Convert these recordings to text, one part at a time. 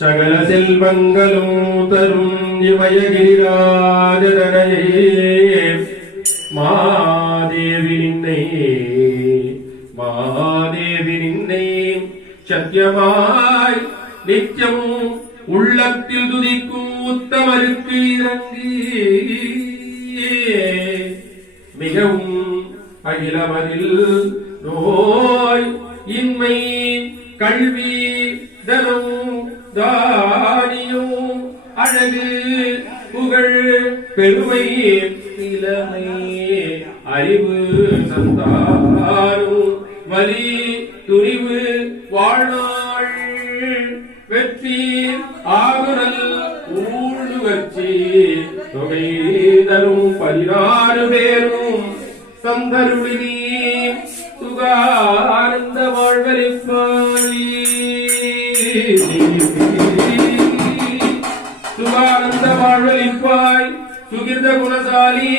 சகல செல்வங்களும் தரும் இமயகிரிராஜதனையே மாதேவி நின்னை மாதேவி நின்னை சத்தியமாய் நித்தியமும் உள்ளத்தில் துதிக்கும் உத்தமருக்கு இறங்கி. மிகவும் அகிலமதில் நோய் இன்மை கல்வி தனமும் தாடியும் அழகு புகழ் பெருமை இளமை அறிவு சந்தாரும் வலி துணிவு வாழ்நாள் வெற்றி ஆகுரல் ஊழ்வச்சி தொகை தரும் பதினாறு பேரும் சந்தருளினி சுகானந்த வாழ்வழிப்பாய் சுகிர்ந்த குணசாலி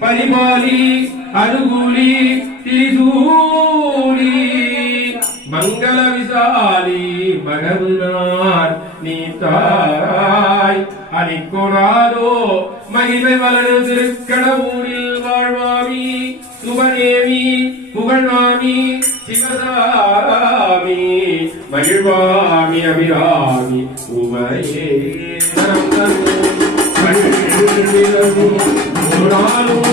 பரிமாலி அனுகூலி திரிசூலி. மங்கள விசாலி மகவுனார் நீ தாய் அணிக்கொணாதோ மகிமை வளரு திருக்கடவுரில் வாழ்வாமி சுபநேமி புகழ்வாமி சிவசாரா மகிழ்வாமி அபிராமி உமையே நாளும்